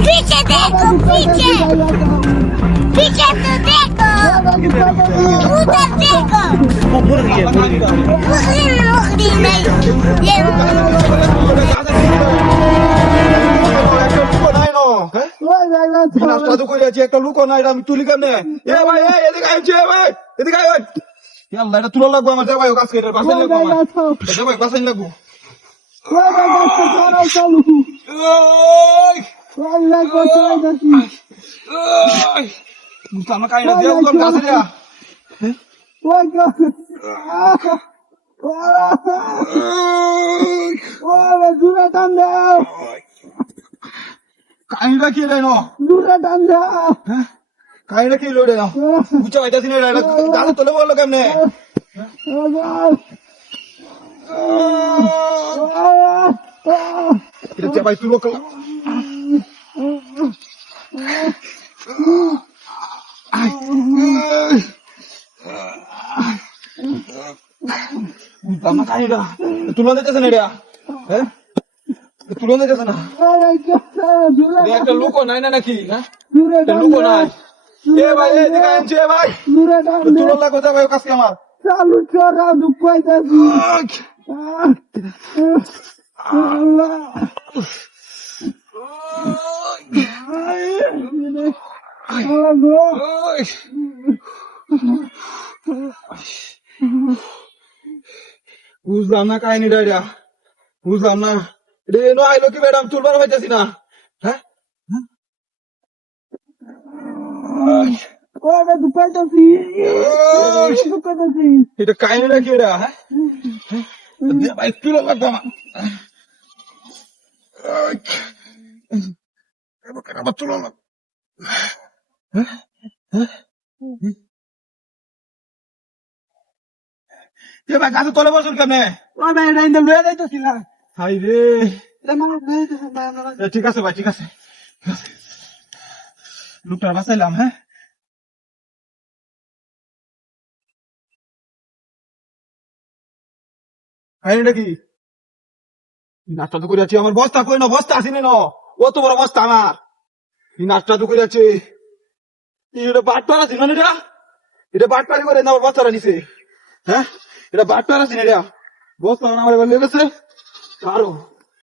पीछे देखो पीछे पीछे तो देखो उधर देखो मुर्गी नहीं ये নাস্তা করে আছি একটা লুকো নাই আমি তুলি কেমনে এ ভাই এদিকে আইছে ভাই এদিকে আয় ভাই আল্লাহ এটা তুলা লাগবো আমার ভাই কাজ করে বাসাই লাগবো আমার ভাই বাসাই লাগবো আমার কাইনা দিয়ে কম কাছে রে দূরে টান দাও কাইনা কি রে নো দূরে টান দাও কাইনা কি লড়ে না বুঝা হইতাছি না এটা গাছে তোলে বললো কেমনে এটা ভাই তুলো আমার কাইনা তুলো দিতেছে না এটা হ্যাঁ তুলো দিতেছে না একটা লুকো নাই না নাকি হ্যাঁ লুকো নাই এ ভাই এদিকে আনছে ভাই তুলো লাগো যা ভাই কাছে আমার চালু চড়া দুঃখ পাইতাছি বুঝলাম না কাহিনীটা এটা বুঝলাম না এটা এনো আইলো কি ম্যাডাম তুলবার পাইতেছি না হ্যাঁ দুঃখ পাইতাছি এটা কাহিনীটা কি এটা হ্যাঁ ভাই তুলো লাগতো আমার আবার তুলো লাগ ভাই গাছে তলে বসুন কেমনে লয়ে যাইতেছি না হাই রে ঠিক আছে ভাই ঠিক আছে লোকটা বাঁচাইলাম হ্যাঁ কাহিনীটা কি নাচটা তো করে আছি আমার বস্তা কই না বস্তা আসিনি না অত বড় বস্তা আমার এই নাচটা তো করে আছে এটা বাটপাড়া ছিল না এটা বাটপাড়ি করে না আমার বস্তাটা নিছে হ্যাঁ এটা বাটপাড়া ছিল এটা বস্তা আমার এবার লেগেছে আরো